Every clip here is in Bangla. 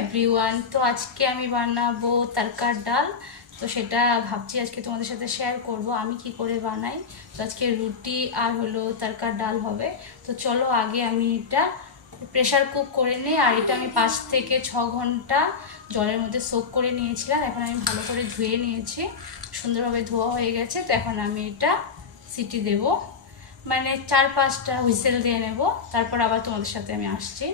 এভরিওয়ান। তো আজকে আমি বানাবো তরকার ডাল। তো সেটা ভাবছি আজকে তোমাদের সাথে শেয়ার করব আমি কি করে বানাই। তো আজকে রুটি আর হলো তরকার ডাল হবে। তো চলো আগে আমি এটা প্রেশার কুক করে নিই। আর এটা আমি 5 থেকে 6 ঘন্টা জলের মধ্যে সোক করে নিয়েছিলাম। এখন আমি ভালো করে ধুয়ে নিয়েছি, সুন্দরভাবে ধোয়া হয়ে গেছে। তো এখন আমি এটা সিটি দেব, মানে 4-5টা হুইসেল দিয়ে নেব। তারপর আবার তোমাদের সাথে আমি আসছি।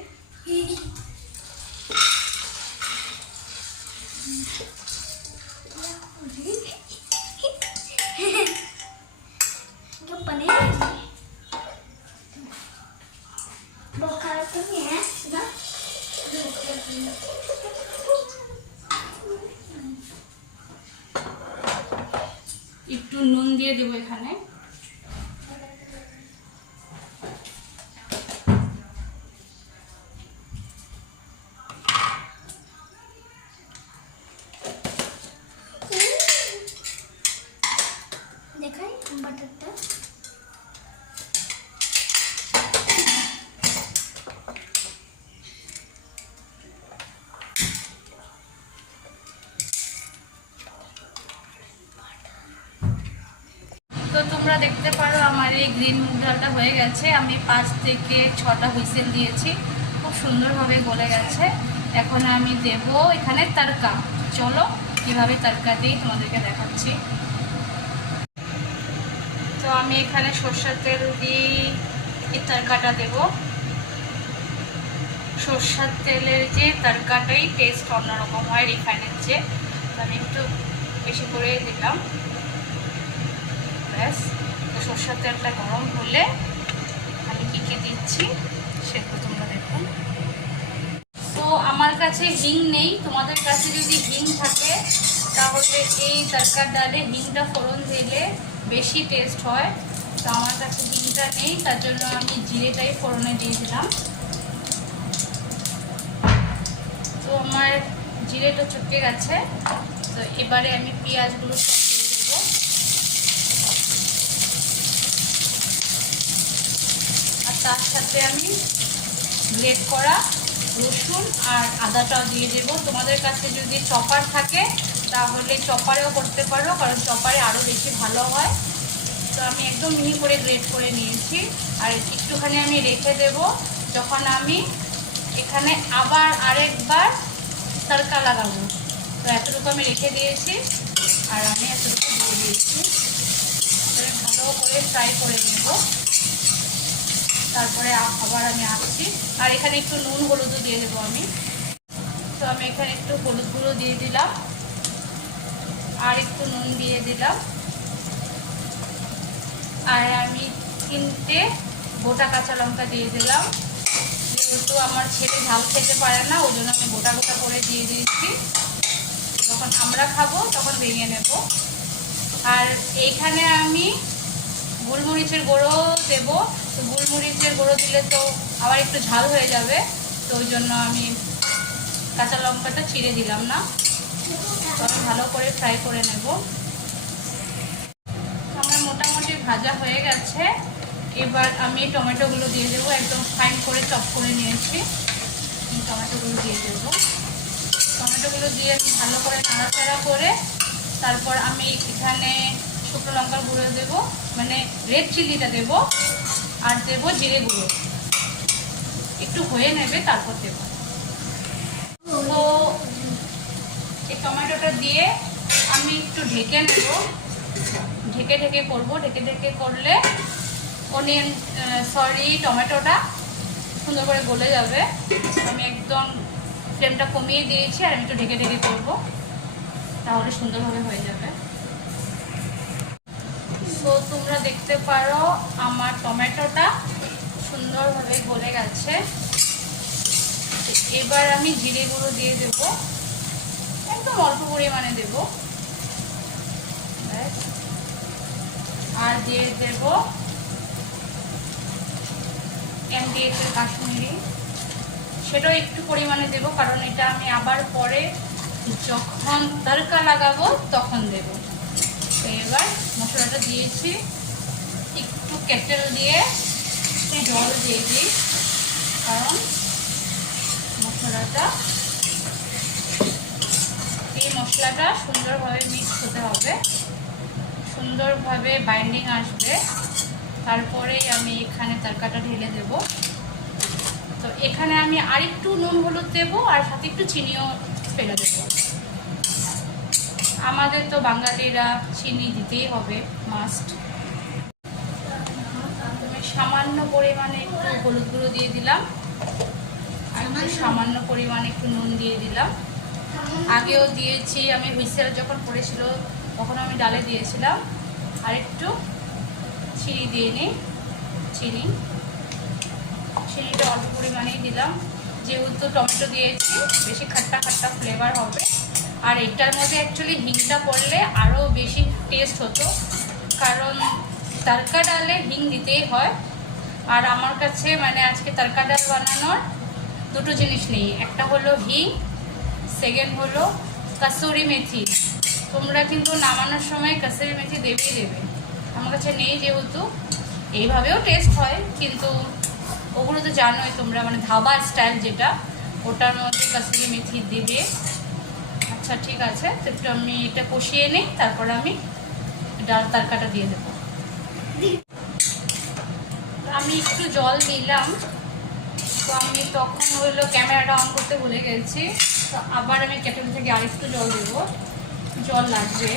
একটু নুন দিয়ে দেবো এখানে। দেখাই বাটারটা। তো তোমরা দেখতে পারো আমার এই গ্রিন মুগ ডালটা হয়ে গেছে। আমি 5 থেকে 6টা হুইসেল দিয়েছি, খুব সুন্দরভাবে গলে গেছে। এখন আমি দেব এখানে তড়কা। চলো কিভাবে তড়কা দিই তোমাদেরকে দেখাচ্ছি। তো আমি এখানে সরষের তেল দিয়ে এই তড়কাটা দেব। সরষের তেলের যে তড়কাটাই টেস্ট অন্যরকম হয় রিফাইনের চেয়ে। আমি একটু বেশি করে দিলাম, ব্যাস। তো সরষের তেলটা গরম হলে আমি কী কী দিচ্ছি সেটা তোমরা দেখুন। তো আমার কাছে হিং নেই, তোমাদের কাছে যদি হিং থাকে তাহলে এই তরকার ডালে হিংটা ফোড়ন দিলে বেশি টেস্ট হয়। তো আমার কাছে হিংটা নেই, তার জন্য আমি জিরেটাই ফোড়নে দিয়ে দিলাম। তো আমার জিরেটা চটকে গেছে। তো এবারে আমি পেঁয়াজগুলো সব দিয়ে দেবো। আর তার সাথে আমি গ্রেট করা রসুন আর আদাটাও দিয়ে দেবো। তোমাদের কাছে যদি চপার থাকে তাহলে চপারেও করতে পারো, কারণ চপারে আরও বেশি ভালো হয়। তো আমি একদম মিহি করে গ্রেট করে নিয়েছি। আর একটুখানি আমি রেখে দেব, যখন আমি এখানে আবার আরেকবার তড়কা লাগাবো। তো এতটুকু আমি রেখে দিয়েছি, আর আমি এতটুকু দিয়ে দিয়েছি। ভালো করে ফ্রাই করে নেব, তারপরে আবার আমি আসছি। আর এখানে একটু নুন হলুদও দিয়ে দেবো আমি। তো আমি এখানে একটু হলুদ গুঁড়ো দিয়ে দিলাম, আর একটু নুন দিয়ে দিলাম। আর আমি 3টে গোটা কাঁচা লঙ্কা দিয়ে দিলাম। যেহেতু আমার ছেলে ঝাল খেতে পারে না, ওই জন্য আমি গোটা গোটা করে দিয়ে দিয়েছি। যখন আমরা খাবো তখন ভেঙে নেব। আর এইখানে আমি গোলমরিচের গুঁড়ো দেবো। তো গোলমরিচের গুঁড়ো দিলে তো আবার একটু ঝাল হয়ে যাবে, তো ওই জন্য আমি কাঁচা লঙ্কাটা ছিঁড়ে দিলাম না। তো আমি ভালো করে ফ্রাই করে নেব। আমার মোটামুটি ভাজা হয়ে গেছে। এবার আমি টমেটোগুলো দিয়ে দেবো, একদম ফাইন করে চপ করে নিয়েছি। টমেটোগুলো দিয়ে দেবো। টমেটোগুলো দিয়ে আমি ভালো করে নাড়াচাড়া করে তারপর আমি এখানে শুকনো লঙ্কার গুঁড়ো দেবো, মানে রেড চিলিটা দেবো, আর দেবো জিরে গুঁড়ো। একটু হয়ে নেবে তারপর দেবো। তো এই টমেটোটা দিয়ে আমি একটু ঢেকে নেব। ঢেকে ঢেকে করবো, ঢেকে ঢেকে করলে টমেটোটা সুন্দর করে গলে যাবে। আমি একদম ফ্লেমটা কমিয়ে দিয়েছি, আর আমি একটু ঢেকে ঢেকে করবো, তাহলে সুন্দরভাবে হয়ে যাবে। তো তোমরা দেখতে পারো আমার টমেটোটা সুন্দরভাবে গলে গেছে। এবার আমি জিরে গুঁড়ো দিয়ে দেব, একদম অল্প পরিমাণে দেব। আর দিয়ে দেব MDH এর কাশ্মীরি, সেটাও একটু পরিমাণে দেব, কারণ এটা আমি আবার পরে যখন তড়কা লাগাবো তখন দেব। তো এবার মশলাটা দিয়েছি, একটু কেটেল দিয়ে জল দিয়ে দিই, কারণ মশলাটা মশলাটা সুন্দরভাবে মিক্স হতে হবে, সুন্দরভাবে বাইন্ডিং আসবে, তারপরেই আমি এখানে তরকাটা ঢেলে দেব। তো এখানে আমি আরেকটু নুন হলুদ দেবো আর সাথে একটু চিনিও ফেলে দেবো। আমাদের তো বাঙালিরা চিনি দিতেই হবে, মাস্ট। আমি সামান্য পরিমাণে একটু হলুদ গুঁড়ো দিয়ে দিলাম আর সামান্য পরিমাণে একটু নুন দিয়ে দিলাম। আগেও দিয়েছি, আমি হুইসেল যখন পড়েছিল তখন আমি ডালে দিয়েছিলাম। আর একটু চিনি দিয়ে নিই, চিনিটা অল্প পরিমাণেই দিলাম, যেহেতু টমেটো দিয়েছি বেশি খাট্টা খাট্টা ফ্লেভার হবে। আর এটার মধ্যে অ্যাকচুয়ালি হিংটা পড়লে আরও বেশি টেস্ট হতো, কারণ তড়কা ডালে হিং দিতেই হয়। আর আমার কাছে মানে আজকে তড়কা ডাল বানানোর দুটো জিনিস নেই, একটা হলো হিং, সেকেন্ড হলো কসুরি মেথি। তোমরা কিন্তু নামানোর সময় কসুরি মেথি দেবেই দেবে, আমার কাছে নেই যেহেতু। এইভাবেও টেস্ট হয়, কিন্তু ওগুলো তো জানোই তোমরা, মানে ধাবা স্টাইল যেটা, ওটার মধ্যে কসুরি মেথি দেবে। আচ্ছা ঠিক আছে, তো একটু আমি এটা কষিয়ে নিই, তারপর আমি ডাল তড়কাটা দিয়ে দেবো। আমি একটু জল দিলাম, তো আমি তখন হইলো ক্যামেরাটা অন করতে ভুলে গেছি, তো আবার আমি কেটল থেকে আরেকটু জল দেবো, জল লাগবে।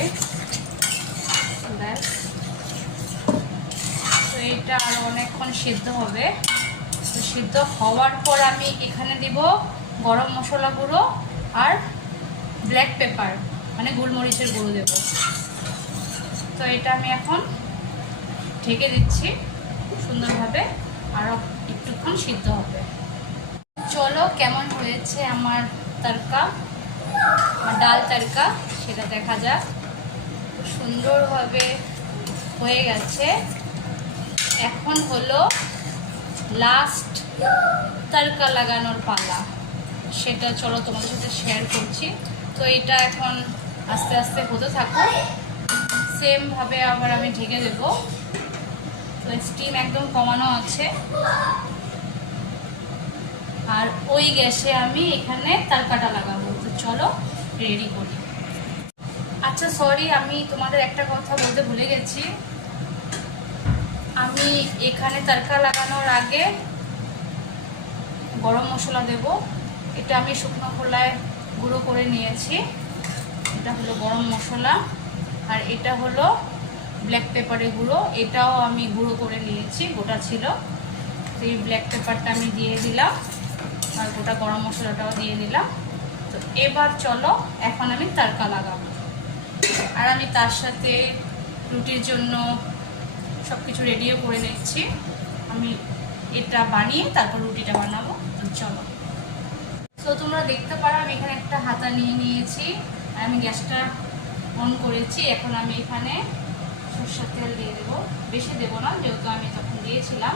ব্যাস, তো এটা আরও অনেকক্ষণ সিদ্ধ হবে। তো সিদ্ধ হওয়ার পর আমি এখানে দিব গরম মশলা গুঁড়ো আর ব্ল্যাক পেপার মানে গোলমরিচের গুঁড়ো দেব। তো এটা আমি এখন ঢেকে দিচ্ছি সুন্দরভাবে, আরও একটুক্ষণ সিদ্ধ হবে। চলো কেমন হয়েছে আমার তড়কা, ডাল তড়কা সেটা দেখা যাক। সুন্দরভাবে হয়ে গেছে। এখন হলো লাস্ট তড়কা লাগানোর পালা, সেটা চলো তোমাদের সাথে শেয়ার করছি। তো এটা এখন আস্তে আস্তে হতে থাকো, সেমভাবে আবার আমি ঢেকে দেবো। তো স্টিম একদম কমানো আছে, আর ওই গ্যাসে আমি এখানে তড়কাটা লাগাবো। তো চলো রেডি করি। আচ্ছা সরি, আমি তোমাদের একটা কথা বলতে ভুলে গেছি। আমি এখানে তড়কা লাগানোর আগে গরম মশলা দেব। এটা আমি শুকনো খোলায় গুঁড়ো করে নিয়েছি, এটা হলো গরম মশলা। আর এটা হলো ব্ল্যাক পেপারের গুঁড়ো, এটাও আমি গুঁড়ো করে নিয়েছি, গোটা ছিল। তো এই ব্ল্যাক পেপারটা আমি দিয়ে দিলাম আর গোটা গরম মশলাটাও দিয়ে দিলাম। তো এবার চলো এখন আমি তড়কা লাগাবো। আর আমি তার সাথে রুটির জন্য সব কিছু রেডিও করে নিচ্ছি। আমি এটা বানিয়ে তারপর রুটিটা বানাবো। তো চলো। তো তোমরা দেখতে পারো আমি এখানে একটা হাতা নিয়ে নিয়েছি আর আমি গ্যাসটা অন করেছি। এখন আমি এখানে সরষের তেল দিয়ে দেবো, বেশি দেবো না যেহেতু আমি তখন দিয়েছিলাম,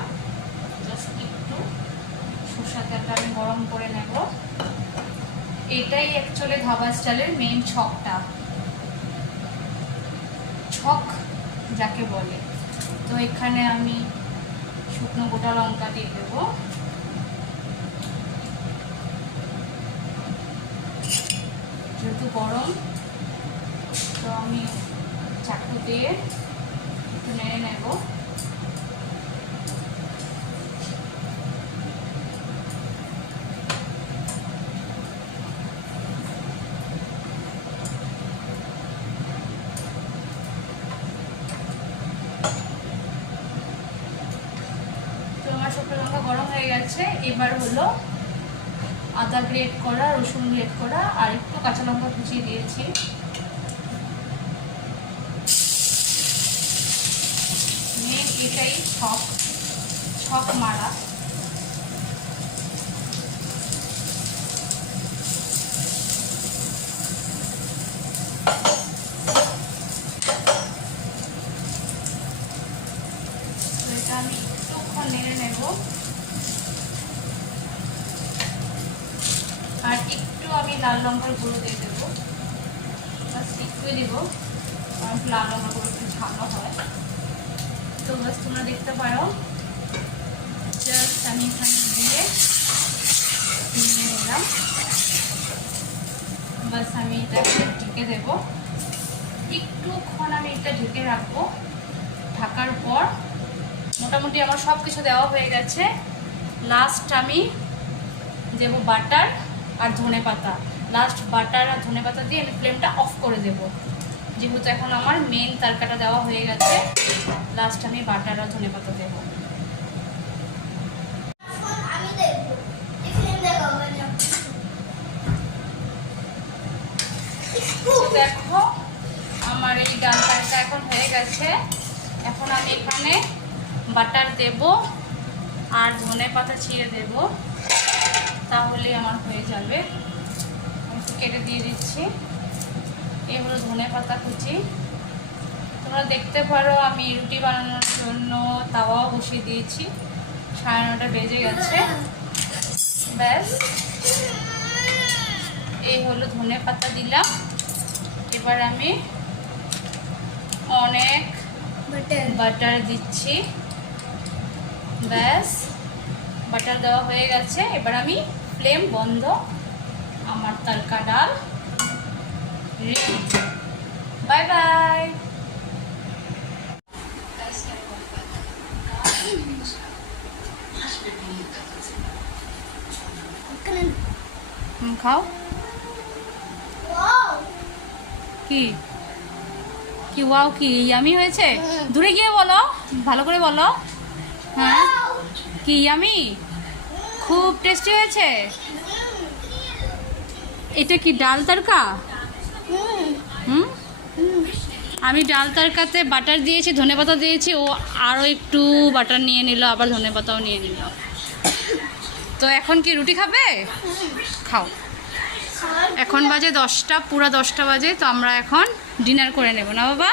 জাস্ট একটু সরষের তেলটা আমি গরম করে নেব। এটাই অ্যাকচুয়ালি ধাবা স্টাইলের মেইন ছকটা, ছক যাকে বলে। তো এখানে আমি শুকনো গোটা লঙ্কা দিয়ে দেবো, যেহেতু গরম। তো আমি চাকু দিয়ে একটু নেড়ে নেব। শুকনো লঙ্কা গরম হয়ে গেছে, এবার হলো আদা গ্রেট করা, রসুন গ্রেট করা আর একটু কাঁচা লঙ্কা কুচিয়ে দিয়েছি। মেন এটাই ছক মারা। এটা আমি একটুক্ষণ নেড়ে নেব আর একটু আমি লাল লঙ্কার গুঁড়ো দিয়ে দেবো, বাস একটুই দেবো, কারণ লাল লঙ্কার গুঁড়ো একটু ঝালো হয়। তো বাস তোমরা দেখতে পারো, জাস্ট আমি এখানে দিয়ে নিয়ে নিলাম। বাস আমি এটা ঢেকে দেবো, একটুক্ষণ আমি এটা ঢেকে রাখবো। ঢাকার পর মোটামুটি আমার সব কিছু দেওয়া হয়ে গেছে। লাস্ট আমি দেবো বাটার আর ধনে পাতা। লাস্ট বাটার আর ধনে পাতা দিয়ে আমি ফ্লেমটা অফ করে দেব, যেহেতু এখন আমার মেন তরকাটা দেওয়া হয়ে গেছে। লাস্ট আমি বাটার আর ধনে পাতা দেবো। দেখো আমার এই ডাল তরকা এখন হয়ে গেছে। এখন আমি এখানে বাটার দেব আর ধনে পাতা ছিঁড়ে দেব, তাহলে আমার হয়ে যাবে। একটু কেটে দিয়ে দিচ্ছি। এই হলো ধনে পাতা কুচি। তোমরা দেখতে পারো আমি রুটি বানানোর জন্য তাওয়াও বসিয়ে দিয়েছি। 9:30 বেজে গেছে। ব্যাস, এই হলো ধনে পাতা দিলাম। এবার আমি অনেক বাটার দিচ্ছি। ব্যাস, বাটার দেওয়া হয়ে গেছে। এবার আমি ফ্লেম বন্ধ। আমার তরকা ডাল রেডি। Bye bye. খাও। কি কি ওয়াও, কি ইয়ামি হয়েছে? দূরে গিয়ে বলো, ভালো করে বলো। হ্যাঁ, কি ইয়ামি, খুব টেস্টি হয়েছে। এটা কি ডাল তরকা? আমি ডাল তরকাতে বাটার দিয়েছি, ধনেপাতা দিয়েছি। ও আরও একটু বাটার নিয়ে নিল, আবার ধনেপাতাও নিয়ে নিল। তো এখন কি রুটি খাবে? খাও। এখন বাজে 10টা, পুরো 10টা বাজে। তো আমরা এখন ডিনার করে নেব না বাবা?